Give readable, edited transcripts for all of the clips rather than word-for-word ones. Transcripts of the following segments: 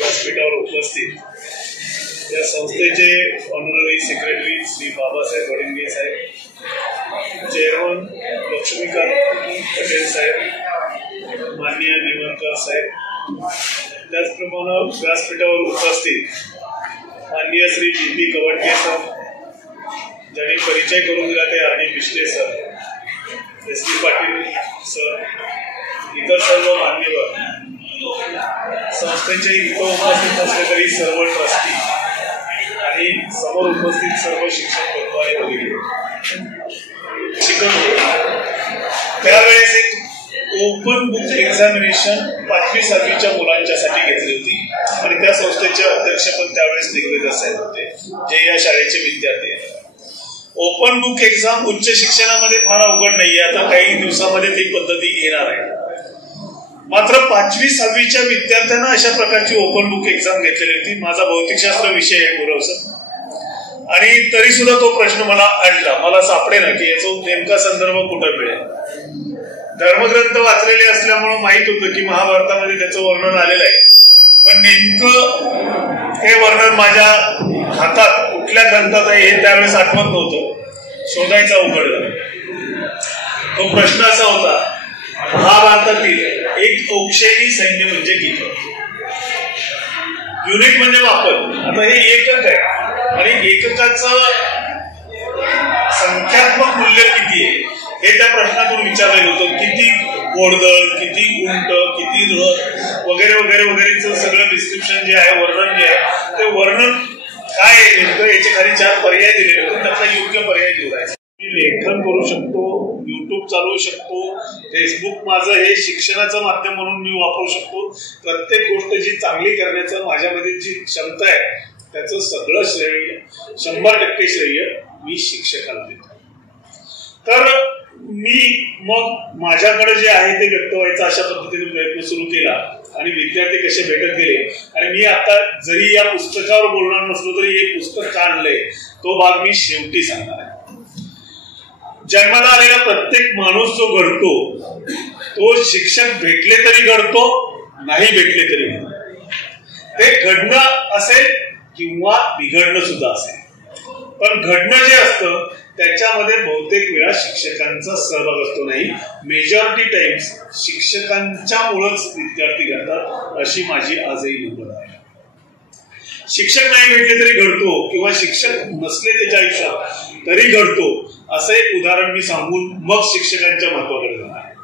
व्यासपीठावर उपस्थित या संस्थेचे ऑनररी सेक्रेटरी श्री बाबासाहेब वडिंगे साहेब, चेअरमन लक्ष्मीकांत पटेल साहेब, माननीय निमंत्रण साहेब, त्याचप्रमाणे व्यासपीठावर उपस्थित माननीय श्री पी कवटके सर, ज्यांनी परिचय करून दिला ते R D Pishte sir, S T Patil sir, इतर सर्व मान्यवर, संस्थेचे इथं उपस्थित असले तरी सर्व ट्रस्टी आणि समोर उपस्थित सर्व शिक्षक बंधू वगैरे शिकवतो. त्यावेळेस एक ओपन बुक एक्झामिनेशन 5वी 7वीच्या मुलांच्यासाठी घेतली होती आणि त्या संस्थेचे अध्यक्ष पण त्यावेळेस दिग्विजय साहेब होते, जे या शाळेचे विद्यार्थी आहेत. ओपन बुक एक्झाम उच्च शिक्षणामध्ये फार अवघड नाहीये, आता काही दिवसामध्ये ती पद्धती येणार आहे. मात्र 5वी 6वीच्या विद्यार्थ्यांना अशा प्रकारची ओपन बुक एक्झाम घेतलेली होती. माझा भौतिकशास्त्र विषय आहे गुरव सर, आणि तरी सुद्धा तो प्रश्न मला अडला, मला सापडे ना की याचा नेमका संदर्भ कुठं मिळेल. धर्मग्रंथ वाचलेले असल्यामुळे माहित होतं की महाभारतामध्ये त्याचं वर्णन आलेलं आहे, पण नेमकं हे वर्णन माझ्या हातात कुठल्या ग्रंथात आहे हे त्यावेळेस आठवत नव्हतं, शोधायचा अवघड झाला. तो प्रश्न असा होता, महाभारतातील एक औक्षेयी सैन्य म्हणजे किती? युनिट म्हणजे वापर. आता हे एकक आहे आणि एककाचं संख्यात्मक मूल्य किती आहे हे त्या प्रश्नातून विचारलेलं होतं. किती घोडदळ, किती उंट, किती रथ वगैरे वगैरे वगैरेचं सगळं डिस्क्रिप्शन जे आहे, वर्णन जे आहे, ते वर्णन काय आहे नेमकं याचे खाली 4 पर्याय दिलेले होते, त्यातला योग्य पर्याय निवडायचा. मी लेखन करू शकतो, युट्यूब चालवू शकतो, फेसबुक माझं हे शिक्षणाचं माध्यम म्हणून मी वापरू शकतो. प्रत्येक गोष्ट जी चांगली करण्याचं माझ्यामध्ये जी क्षमता आहे त्याचं सगळं श्रेय, 100% श्रेय मी शिक्षकाला देतो. तर मी मग माझ्याकडे जे आहे ते व्यक्त व्हायचा अशा पद्धतीने प्रयत्न सुरू केला आणि विद्यार्थी कसे भेटत गेले. आणि मी आता जरी या पुस्तकावर बोलणार नसलो तरी हे पुस्तक का आणलंय तो भाग मी शेवटी सांगणार आहे. जन्माला आलेला प्रत्येक माणूस जो घडतो तो शिक्षक भेटले तरी घडतो, नाही भेटले तरी घडतो. ते घडणं असेल किंवा बिघडणं सुद्धा असेल, पण घडणं जे असतं त्याच्यामध्ये बहुतेक वेळा शिक्षकांचा सहभाग असतो. नाही, मेजॉरिटी टाइम्स शिक्षकांच्यामुळेच विद्यार्थी घडतात, अशी माझी आजही नंबर आहे. शिक्षक नाही भेटले तरी घडतो किंवा शिक्षक नसले त्याच्या आयुष्यात तरी घडतो, असं एक उदाहरण मी सांगून मग शिक्षकांच्या महत्वाकडे जाणार.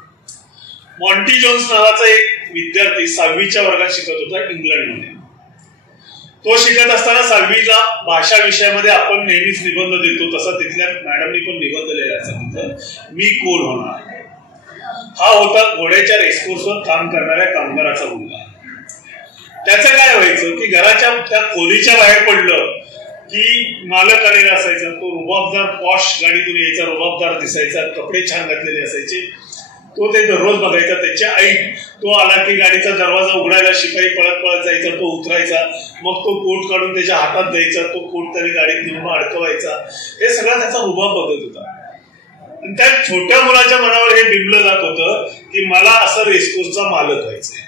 मॉन्टी जोन्स नावाचा एक विद्यार्थी 6वीच्या वर्गात शिकत होता इंग्लंडमध्ये. तो शिकत असताना 6वीला भाषा विषयामध्ये आपण नेहमीच निबंध देतो, तसा तिथल्या मॅडमनी पण निबंध लिहायचा. मी कोण होणार. हा होता घोड्याच्या रेसकोर्सवर काम करणाऱ्या कामगाराचा मुलगा. त्याचं काय व्हायचं की घराच्या त्या खोलीच्या बाहेर पडलं की मालक आलेला असायचा, तो रुबाबदार पॉश गाडीतून यायचा, रुबाबदार दिसायचा, कपडे छान घातलेले असायचे, तो ते दररोज बघायचा. त्याच्या आई तो आला की गाडीचा दरवाजा उघडायला शिपाई पळत पळत जायचा, तो उतरायचा, मग तो कोट काढून त्याच्या हातात द्यायचा, तो कोट त्याने गाडीत नेऊन अडकवायचा. हे सगळा त्याचा रुबाब बघत होता. आणि त्या छोट्या मुलाच्या मनावर हे बिंबलं जात होतं की मला असं रेसकोर्सचा मालक व्हायचंय.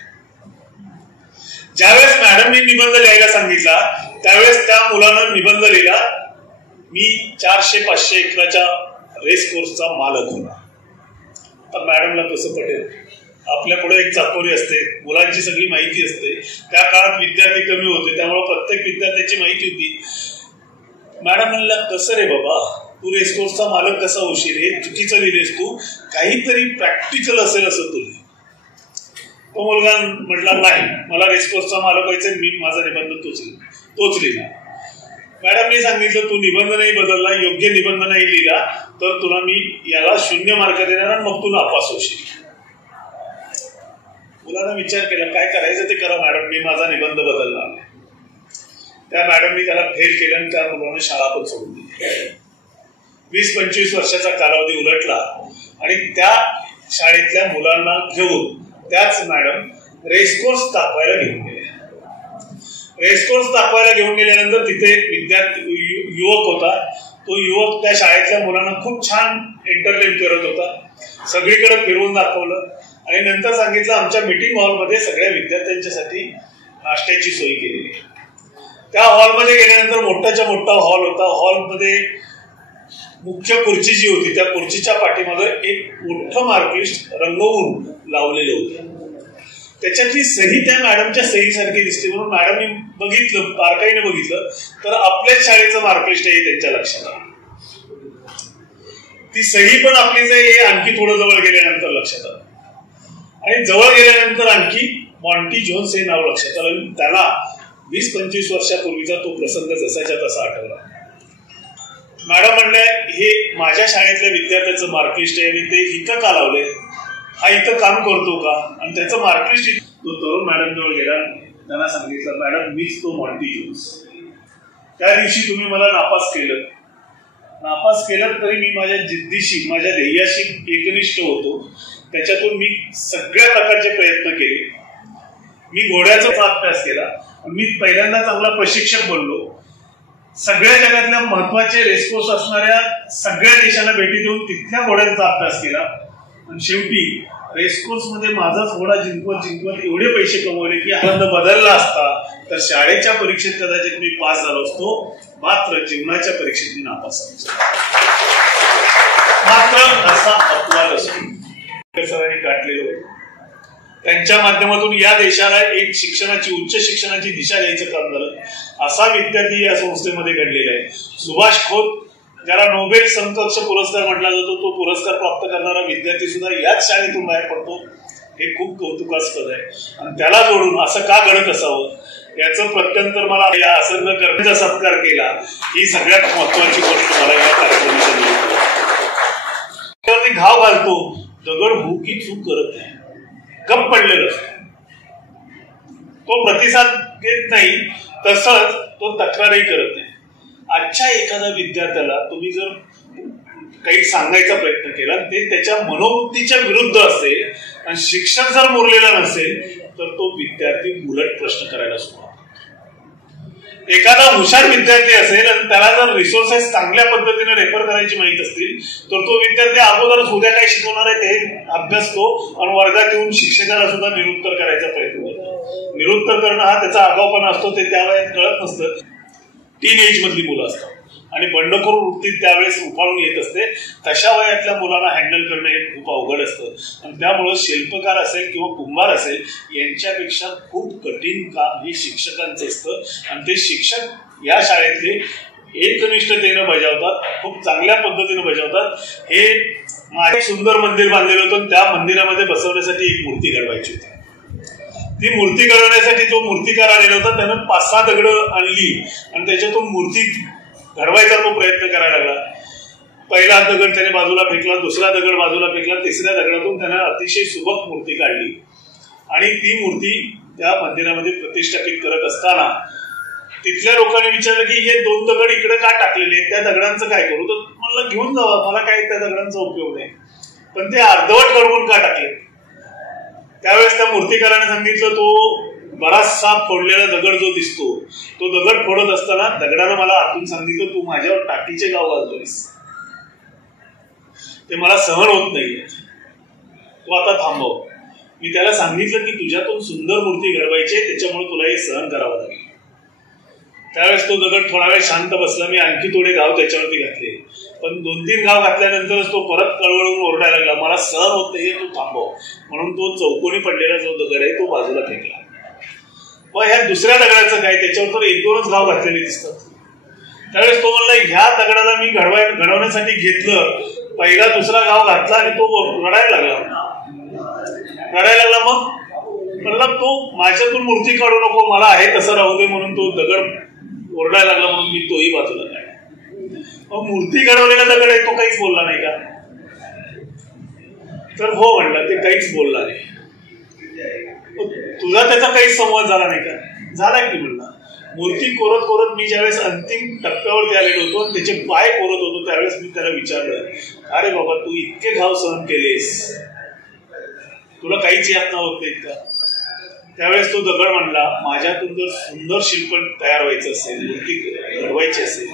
ज्यावेळेस मॅडमनी निबंध लिहायला सांगितला त्यावेळेस त्या मुलानं निबंध लिहिला, मी 400-500 एकराच्या रेसकोर्सचा मालक होणार. तर मॅडमला कसं पटेल? आपल्या पुढे एक चाकोरी असते, मुलांची सगळी माहिती असते. त्या काळात विद्यार्थी कमी होते, त्यामुळे प्रत्येक विद्यार्थ्याची माहिती होती. मॅडम म्हणला, कसं रे बाबा, तू रेसकोर्सचा मालक कसा होशील? हे चुकीचं लिहिलेस तू, काहीतरी प्रॅक्टिकल असेल असं तू लिहि. तो मुलगा म्हटला, नाही, मला रेसकोर्सचा मालक व्हायचं, मी माझा निबंध तोच लिहिला. मॅडमने सांगितलं, तू निबंध नाही बदलला, योग्य निबंध नाही लिहिला तर तुला मी याला 0 मार्क देणार आणि मग तू नापास होशील. मुलानं विचार केला, काय करायचं ते करा मॅडम, मी माझा निबंध बदलला. त्या मॅडमनी त्याला फेल केलं आणि त्या मुलाने शाळा पण सोडून दिली. 20-25 वर्षाचा कालावधी उलटला आणि त्या शाळेतल्या मुलांना घेऊन त्याच मॅडम रेसकोर्स दाखवायला घेऊन गेले. रेसकोर्स दाखवायला घेऊन गेल्यानंतर तिथे एक विद्यार्थी युवक होता. तो युवक त्या शाळेतल्या मुलांना खूप छान एंटरटेन करत होता, सगळीकडे फिरवून दाखवलं आणि नंतर सांगितलं, आमच्या मीटिंग हॉलमध्ये सगळ्या विद्यार्थ्यांच्यासाठी नाश्त्याची सोय केलेली. त्या हॉलमध्ये गेल्यानंतर मोठाच्या मोठा हॉल होता. हॉलमध्ये मुख्य खुर्ची जी होती त्या खुर्चीच्या पाठीमागे एक मोठं मार्कलिस्ट रंगवून लावलेलं होतं. त्याच्यातली सही त्या मॅडमच्या सहीसारखी दिसली म्हणून मॅडमनी बघितलं, बारकाईने बघितलं तर आपल्याच शाळेचं मार्कलिस्ट आहे त्यांच्या लक्षात आलं. ती सही पण आपलीच आहे हे आणखी थोडं जवळ गेल्यानंतर लक्षात आलं. आणि जवळ गेल्यानंतर आणखी मॉन्टी जोन्स हे नाव लक्षात आलं. त्याला 20-25 वर्षापूर्वीचा तो प्रसंग जसाच्या तसा आठवला. मॅडम म्हणले हे माझ्या शाळेतल्या विद्यार्थ्याचं मार्कलिस्ट आहे आणि ते इथं का लावले, हा इथं काम करतो का, आणि त्याचं मार्कलिस्ट. तो तरुण मॅडम जवळ गेला, त्यांना सांगितलं मॅडम मीच तो मॉन्टी जोन्स. त्या दिवशी तुम्ही मला नापास केलं तरी मी माझ्या जिद्दीशी माझ्या ध्येयाशी एकनिष्ठ होतो. त्याच्यातून मी सगळ्या प्रकारचे प्रयत्न केले. मी घोड्याचा अभ्यास केला. मी पहिल्यांदा चांगला प्रशिक्षक बनलो. सगळ्या जगातल्या महत्वाचे रेसकोर्स असणाऱ्या सगळ्या देशांना भेटी देऊन तिथल्या घोड्यांचा अभ्यास केला. आणि शेवटी रेसकोर्स मध्ये माझाच घोडा जिंकवत एवढे पैसे कमवले की आनंद बदलला असता तर शाळेच्या परीक्षेत कदाचित मी पास झालो असतो, मात्र जीवनाच्या परीक्षेत मी नापास झालो. मात्र असा अपवाद असतो सरांनी काढलेलो. त्यांच्या माध्यमातून या देशाला एक शिक्षणाची उच्च शिक्षणाची दिशा द्यायचं काम झालं. असा विद्यार्थी या संस्थेमध्ये घडलेला आहे. सुभाष खोत ज्याला नोबेल समकक्ष पुरस्कार म्हटला जातो, तो पुरस्कार प्राप्त करणारा विद्यार्थी सुद्धा याच शाळेतून बाहेर पडतो. हे खूप कौतुकास्पद आहे. आणि त्याला जोडून असं का घडत असावं याचं प्रत्यंतर मला या असं न करण्याचा सत्कार केला ही सगळ्यात महत्वाची गोष्ट मला या कार्यक्रमाची. घाव घालतो, दगड होऊ की चूक करत नाही, गप पडलेलं असतो. तो प्रतिसाद देत नाही, तसंच तो तक्रारही करत नाही. आजच्या एखाद्या विद्यार्थ्याला तुम्ही जर काही सांगायचा प्रयत्न केला ते त्याच्या मनोवृत्तीच्या विरुद्ध असेल आणि शिक्षक जर मुरलेला नसेल तर तो विद्यार्थी उलट प्रश्न करायला सुरुवात. एखादा हुशार विद्यार्थी असेल आणि त्याला जर रिसोर्सेस चांगल्या पद्धतीने रेफर करायची माहित असतील तर तो विद्यार्थी अगोदरच उद्या काय शिकवणार आहे ते अभ्यासतो आणि वर्गात येऊन शिक्षकाला सुद्धा निरुत्तर करायचा प्रयत्न करतो. निरुत्तर करणं हा त्याचा आगाऊपणा असतो. ते त्या वयात कळत नसतं. टीन एज मधली मुलं असतात आणि बंडखोर वृत्ती त्यावेळेस उफाळून येत असते. तशा वयातल्या मुलांना हँडल करणं हे खूप अवघड असतं. आणि त्यामुळं शिल्पकार असेल किंवा कुंभार असेल यांच्यापेक्षा खूप कठीण काम हे शिक्षकांचं असतं. आणि ते शिक्षक या शाळेतले एकनिष्ठतेनं बजावतात, खूप चांगल्या पद्धतीनं बजावतात. हे माझे सुंदर मंदिर बांधलेलं होतं. त्या मंदिरामध्ये बसवण्यासाठी एक मूर्ती घडवायची होती. ती मूर्ती घडवण्यासाठी जो मूर्तिकार आलेला होता त्यानं 5-6 दगडं आणली आणि त्याच्यातून मूर्ती घडवायचा तो प्रयत्न करायला लागला. पहिला दगड त्याने बाजूला फेकला, दुसरा दगड बाजूला फेकला, तिसऱ्या दगडातून त्यानं अतिशय सुबक मूर्ती काढली आणि ती मूर्ती त्या मंदिरामध्ये प्रतिष्ठापित करत असताना तिथल्या लोकांनी विचारलं की हे 2 दगड इकडे का टाकलेले, त्या दगडांचं काय करू. तर मला घेऊन जावा, मला काय त्या दगडांचा उपयोग नाही. पण ते अर्धवट घडवून का टाकले. त्यावेळेस त्या मूर्तिकाराने सांगितलं तो बराचसा फोडलेला दगड जो दिसतो तो दगड फोडत असताना दगडानं मला आतून सांगितलं तू माझ्यावर टाकीचे गाव घालतोयस, ते मला सहन होत नाहीये, तू आता थांबव. मी त्याला सांगितलं की तुझ्यातून सुंदर मूर्ती घडवायची, त्याच्यामुळे तुला हे सहन करावं लागेल. त्यावेळेस तो दगड थोडा वेळ शांत बसला. मी आणखी थोडे घाव त्याच्यावरती घातले, पण 2-3 घाव घातल्यानंतरच तो परत कळवळून ओरडायला लागला, मला सहन होत नाहीये, तू थांबव. म्हणून तो चौकोनी पडलेला जो दगड आहे तो बाजूला फेकला. मग ह्या दुसऱ्या दगडाचं काय, त्याच्यावर तर 1-2च घाव घातलेले दिसतात. त्यावेळेस तो म्हणला ह्या दगडाला मी घडवण्यासाठी घेतलं, पहिला दुसरा घाव घातला आणि तो रडायला लागला. मग म्हणला तो माझ्यातून मूर्ती काढू नको, मला आहे तसं राहू दे. म्हणून तो दगड ओरडायला लागला, म्हणून मी तोही बाजूला काढला. मग मूर्ती घडवलेला दगड आहे, तो काहीच बोलला नाही का. तर हो म्हणला, ते काहीच बोलला नाही. तुझा त्याचा काहीच संवाद झाला नाही का. झाला की म्हणला. मूर्ती कोरत कोरत मी ज्यावेळेस अंतिम टप्प्यावरती आलेलो होतो आणि त्याचे पाय कोरत होतो त्यावेळेस मी त्याला विचारलं, अरे बाबा तू इतके घाव सहन केलेस, तुला काहीच यातना होत नाहीत का. त्यावेळेस तो दगड म्हणला, माझ्यातून जर सुंदर शिल्प तयार व्हायचं असेल, मूर्ती घडवायची असेल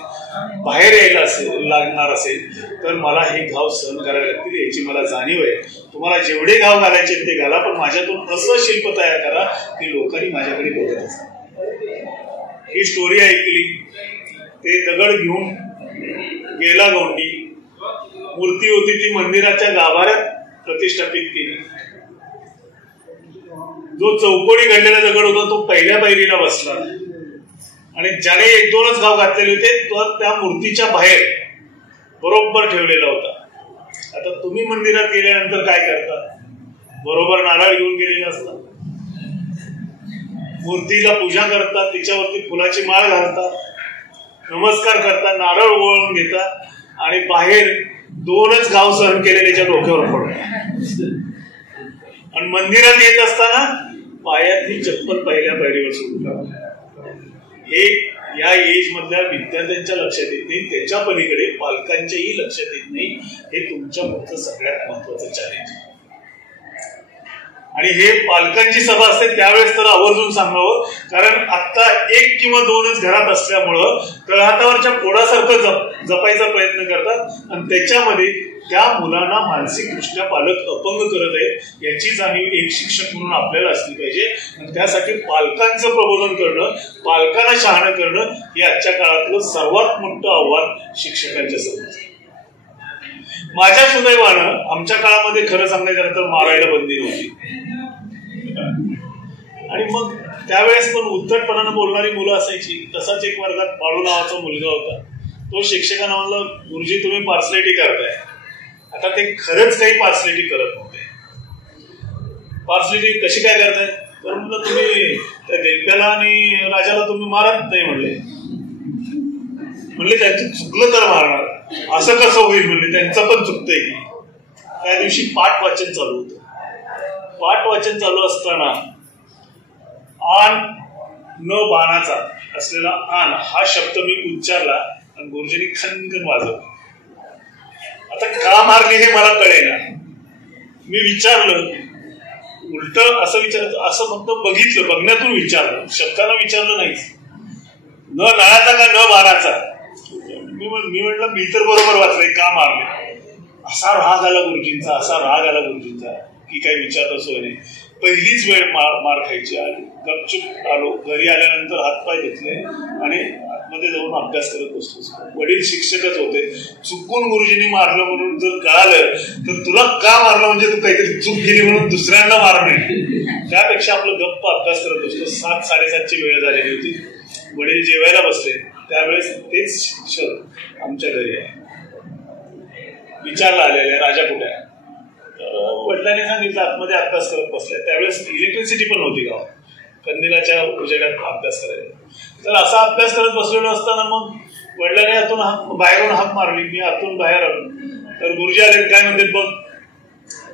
बाहेर यायला लागणार असेल तर मला हे घाव सहन करावे लागतील याची मला जाणीव आहे. तुम्हाला जेवढे घाव घालायचे ते घाला, पण माझ्यातून असं शिल्प तयार करा की लोकांनी माझ्याकडे बघत असतात. ही स्टोरी ऐकली, ते दगड घेऊन गेला गौंडी, मूर्ती होती ती मंदिराच्या गाभाऱ्यात प्रतिष्ठापित केली. जो चौकोनी घडलेला दगड होता तो पहिल्या पायरीला बसला आणि ज्याने 1-2च घाव घातलेले होते तो त्या मूर्तीच्या बाहेर बरोबर ठेवलेला होता. आता तुम्ही मंदिरात गेल्यानंतर काय करता? बरोबर नारळ घेऊन गेलेला असता, मूर्तीला पूजा करता, तिच्यावरती फुलाची माळ घालता, नमस्कार करता, नारळ ओवाळून घेता आणि बाहेर 2च घाव सहन केलेल्याच्या डोक्यावर पडतो. आणि मंदिरात येत असताना पायातली चप्पल पहिल्या पायरीवर सोडून. हे या एज मधल्या विद्यार्थ्यांच्या लक्षात येत नाही, त्याच्या पलीकडे पालकांच्याही लक्षात येत नाही. हे तुमच्या पुढचं सगळ्यात महत्वाचं चॅलेंज. आणि हे पालकांची सभा असते त्यावेळेस तर आवर्जून सांगावं, कारण आता 1 किंवा 2च घरात असल्यामुळं तळहातावरच्या फोडासारखं जपायचा प्रयत्न करतात आणि त्याच्यामध्ये त्या मुलांना मानसिकदृष्ट्या पालक अपंग करत आहेत याची जाणीव एक शिक्षक म्हणून आपल्याला असली पाहिजे. आणि त्यासाठी पालकांचं प्रबोधन करणं, पालकांना शहाणं करणं हे आजच्या काळातलं सर्वात मोठं आव्हान शिक्षकांच्या समोर. माझ्या सुदैवानं आमच्या काळामध्ये खरं सांगायचं तर मारायला बंदी नव्हती. आणि मग त्यावेळेस पण उद्धटपणानं बोलणारी मुलं असायची. तसाच एक वर्गात बाळू नावाचा मुलगा होता. तो शिक्षकांना म्हणलं, गुरुजी तुम्ही पार्सलिटी करताय. आता ते खरंच काही पार्सलिटी करत नव्हते. पार्सलिटी कशी काय करताय? तर म्हणलं तुम्ही त्या देवत्याला आणि राजाला तुम्ही मारत नाही म्हणले त्यांचं चुकलं तर मारणार, असं कसं होईल म्हणले, त्यांचं पण चुकतंय की. त्या दिवशी पाठ वाचन चालू होतं. पाठ वाचन चालू असताना आन न बाणाचा असलेला आन हा शब्द मी उच्चारला आणि गुरुजींनी खनखन वाजवला. आता का मारली हे मला कळेना. मी विचारलं, उलट असं विचारायचं, असं फक्त बघितलं, बघण्यातून विचारलं, शब्दाला विचारलं नाही. न नळाचा का न बाणाचा? मी म्हटलं मी तर बरोबर वाचलंय, का मारले? असा राग आला गुरुजींचा, असा राग आला गुरुजींचा की काही विचारता सोय नाही. पहिलीच वेळ मार खायची आली. गपचूप आलो. घरी आल्यानंतर हातपाय घेतले आणि आतमध्ये जाऊन अभ्यास करत बसलो. वडील शिक्षकच होते. चुकून गुरुजींनी मारलं म्हणून जर कळालं तर तुला का मारलं म्हणजे तू काहीतरी चूक केली म्हणून दुसऱ्यांना मारणे, त्यापेक्षा आपलं गप्प अभ्यास करत बसतो. 7-7:30ची वेळ झालेली होती. वडील जेवायला बसले. त्यावेळेस तेच शिक्षक आमच्या घरी आहे. विचारला आलेले, राजा कुठे आहे? तर वडिलांनी सांगितलं आतमध्ये अभ्यास करत बसले. त्यावेळेस इलेक्ट्रिसिटी पण नव्हती गावात, कंदिलाच्या उजेडात अभ्यास करायला. तर असा अभ्यास करत बसलेलो असताना मग वडिलांनी बाहेरून हाक मारली. मी आतून बाहेर आलो तर गुरुजी आले. काय म्हणते बघ.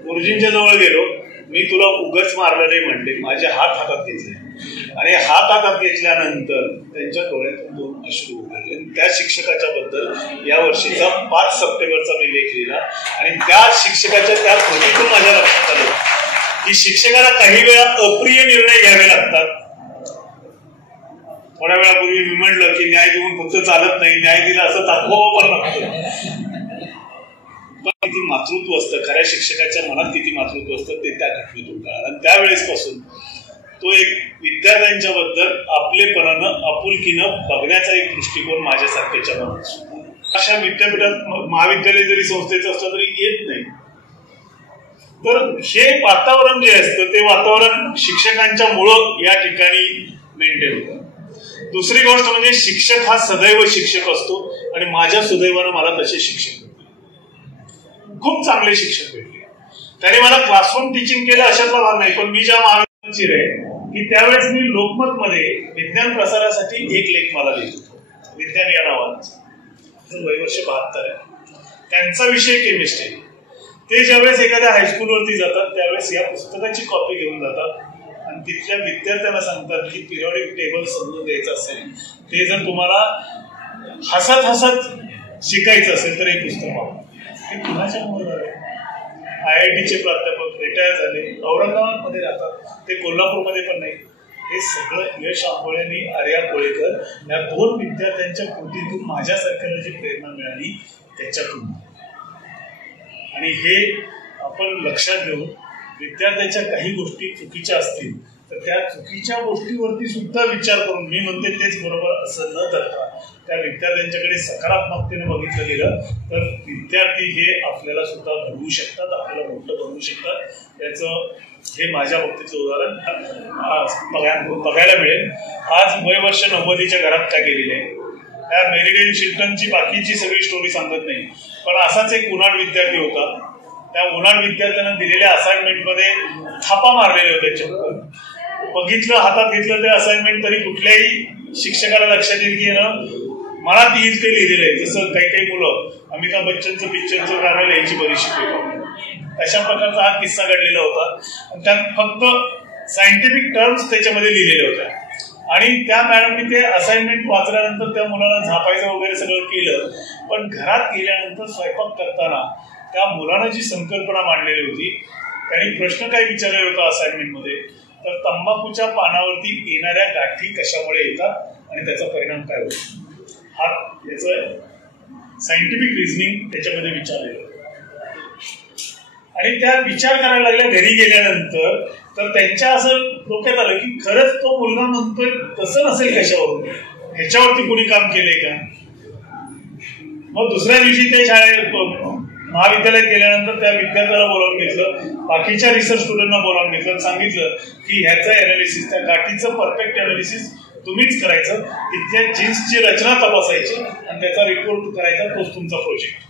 गुरुजींच्या जवळ गेलो. मी तुला उगाच मारलं नाही म्हणले. माझे हात हातात घेतले आणि हात हातात घेतल्यानंतर त्यांच्या डोळ्यातून 2 अश्रू उघडले. त्या शिक्षकाच्या बद्दल या वर्षीचा 5 सप्टेंबरचा मी लेख लिहिला आणि त्या शिक्षकाच्या त्या कृतीतून माझ्या लक्षात आलं की शिक्षकाला काही वेळा अप्रिय निर्णय घ्यावे लागतात. थोड्या वेळापूर्वी मी म्हणलं की न्याय देऊन फक्त चालत नाही, न्याय दिला असं दाखवावं पण लागतं. पण किती मातृत्व असतं, खऱ्या शिक्षकाच्या मनात किती मातृत्व असतं ते त्या घटनेतून कळालं. आणि त्यावेळेस पासून तो एक विद्यार्थ्यांच्या बद्दल आपलेपणानं, आपुलकीनं बघण्याचा एक दृष्टिकोन माझ्यासारख्याच्या मनात सुद्धा. अशा विद्यापीठात महाविद्यालय जरी संस्थेचं असलं तरी येत नाही. तर हे वातावरण जे असतं ते वातावरण शिक्षकांच्या मुळे या ठिकाणी मेंटेन होतं. दुसरी गोष्ट म्हणजे शिक्षक हा सदैव शिक्षक असतो आणि माझ्या सुदैवानं मला तसे शिक्षक भेटले. खूप चांगले शिक्षक भेटले. त्याने मला क्लासरूम टीचिंग केलं अशातला भाग नाही. पण मी ज्या महाविद्यालयाची आहे की त्यावेळेस मी लोकमत मध्ये विज्ञान प्रसारासाठी एक लेख मला लिहित होतो, विज्ञान या नावाचा. वयवर्ष 72 आहे. त्यांचा विषय केमिस्ट्री. ते ज्यावेळेस एखाद्या हायस्कूलवरती जातात त्यावेळेस या पुस्तकाची कॉपी घेऊन जातात आणि तिथल्या विद्यार्थ्यांना सांगतात की पिरियॉडिक टेबल समजून द्यायचं असेल, ते जर तुम्हाला हसत हसत शिकायचं असेल तर एक पुस्तक वापरा. ते कुणाच्या मुळे IITचे प्राध्यापक रिटायर झाले, औरंगाबादमध्ये राहतात, ते कोल्हापूरमध्ये पण नाही. हे सगळं यश आंबोळे आणि आर्या कोळेकर या 2 विद्यार्थ्यांच्या कृतीतून माझ्यासारख्याला जी प्रेरणा मिळाली त्याच्यातून. आणि हे आपण लक्षात घेऊन विद्यार्थ्यांच्या काही गोष्टी चुकीच्या असतील तर त्या चुकीच्या गोष्टीवरती सुद्धा विचार करून, मी म्हणते तेच बरोबर असं न करता त्या विद्यार्थ्यांच्याकडे सकारात्मकतेने बघितलं गेलं तर विद्यार्थी हे आपल्याला सुद्धा घडवू शकतात, आपल्याला मोठं बनवू शकतात. त्याचं हे माझ्या बाबतीतलं उदाहरण बघायला मिळेल. आज वयवर्ष 90च्या घरात त्या गेलेल्या आहे. त्या मेरीडेल शिल्टनची बाकीची सगळी स्टोरी सांगत नाही, पण असाच एक उन्हाळ विद्यार्थी होता. त्या उन्हाळ विद्यार्थ्यांना दिलेल्या असाइनमेंटमध्ये थापा मारलेले होते. चक्कर बघितलं, हातात घेतलं ते असाइनमेंट तरी कुठल्याही शिक्षकाला लक्षात येईल की मनात येईल ते लिहिलेलं आहे. जसं काही काही मुलं अमिताभ बच्चनचं पिक्चरचं गाणं लिहायची बरीचशी पेपर, अशा प्रकारचा हा किस्सा घडलेला होता. त्यात फक्त सायंटिफिक टर्म्स त्याच्यामध्ये लिहिलेल्या होत्या. आणि त्या मॅडमनी ते असाइनमेंट वाचल्यानंतर त्या मुलाला झापायचं वगैरे सगळं केलं. पण घरात गेल्यानंतर स्वयंपाक करताना त्या मुलानं जी संकल्पना मांडलेली होती, त्यांनी प्रश्न काय विचारलेला होता असाइनमेंटमध्ये, तर तंबाखूच्या पानावरती येणाऱ्या गाठी कशामुळे येतात आणि त्याचा परिणाम काय होतो, हा याचं सायंटिफिक रिझनिंग त्याच्यामध्ये विचारलेलं. आणि त्या विचार करायला लागल्या घरी गेल्यानंतर, तर त्यांच्या असं डोक्यात आलं की खरंच तो मुलगा म्हणतोय तसं नसेल कशावरून, ह्याच्यावरती कोणी काम केलंय का. मग दुसऱ्या दिवशी ते शाळेत महाविद्यालयात गेल्यानंतर त्या विद्यार्थ्याला बोलावून घेतलं, बाकीच्या रिसर्च स्टुडंटना बोलावून घेतलं, सांगितलं की ह्याचं अनालिसिस, त्या गाठीचं परफेक्ट अनालिसिस तुम्हीच करायचं, तिथल्या जीन्सची रचना तपासायची आणि त्याचा रिपोर्ट करायचा, तोच तुमचा प्रोजेक्ट.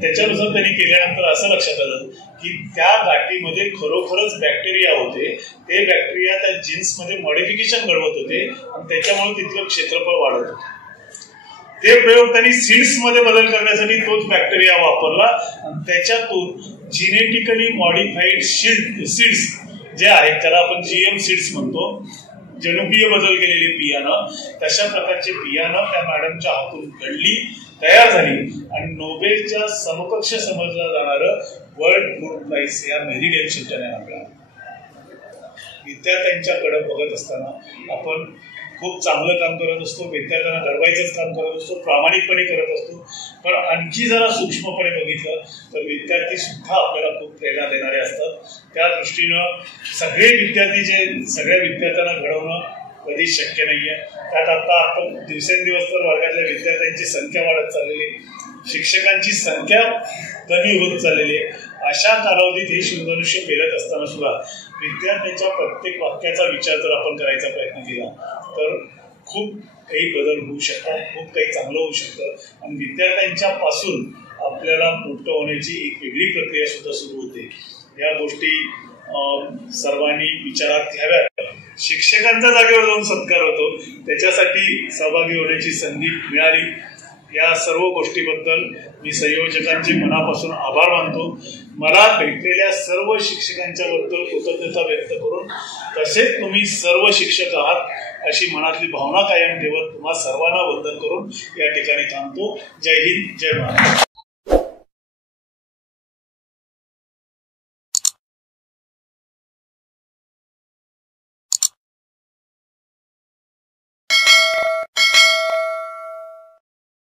त्याच्यानुसार त्यांनी केल्यानंतर असं लक्षात आलं की त्या गाठीमध्ये खरोखरच बॅक्टेरिया होते. ते बॅक्टेरिया त्या जीन्समध्ये मॉडिफिकेशन घडवत होते आणि त्याच्यामुळे तिथलं क्षेत्रफळ वाढत होतं. ते प्रयोग त्यांनी सीड्समध्ये बदल करण्यासाठी तोच बॅक्टेरिया वापरला आणि त्याच्यातून जिनेटिकली मॉडिफाईड सीड्स जे आहेत, त्याला आपण GM सीड्स म्हणतो, जनुकीय बदल केलेली बियाणं, तशा प्रकारचे बियाणं त्या मॅडमच्या हातून घडली, तयार झाली आणि नोबेलच्या समकक्ष समजलं जाणारं वर्ल्ड फूड प्राइज या मेरीडेल शिल्टन यांना मिळालं. विद्यार्थ्यांच्याकडे बघत असताना आपण खूप चांगलं काम करत असतो, विद्यार्थ्यांना घडवायचंच काम करत असतो, प्रामाणिकपणे करत असतो. पण आणखी जरा सूक्ष्मपणे बघितलं तर विद्यार्थी सुद्धा आपल्याला खूप प्रेरणा देणारे असतात. त्या दृष्टीनं सगळे विद्यार्थी सगळ्या विद्यार्थ्यांना घडवणं कधीच शक्य नाहीये. त्यात आता आपण दिवसेंदिवस तर वर्गातल्या विद्यार्थ्यांची संख्या वाढत चाललेली, शिक्षकांची संख्या कमी होत चाललेली आहे. अशा कालावधीत हे शिवधनुष्य पेरत असताना सुद्धा विद्यार्थ्यांच्या प्रत्येक वाक्याचा विचार जर आपण करायचा प्रयत्न केला तर खूप काही बदल होऊ शकतात, खूप काही चांगलं होऊ शकतं आणि विद्यार्थ्यांच्या पासून आपल्याला मोठं होण्याची एक वेगळी प्रक्रिया सुद्धा सुरू होते. या गोष्टी सर्वांनी विचारात घ्याव्यात. शिक्षकांच्या जागेवर जाऊन सत्कार होतो, त्याच्यासाठी सहभागी होण्याची संधी मिळाली. या सर्व गोष्टीबद्दल मी संयोजकांचे मनापासून आभार मानतो. मला भेटलेल्या सर्व शिक्षकांच्या बद्दल कृतज्ञता व्यक्त करून, तसेच तुम्ही सर्व शिक्षक आहात अशी मनातली भावना कायम ठेवत तुम्हा सर्वांना वंदन करून या ठिकाणी थांबतो. जय हिंद, जय महाराष्ट्र.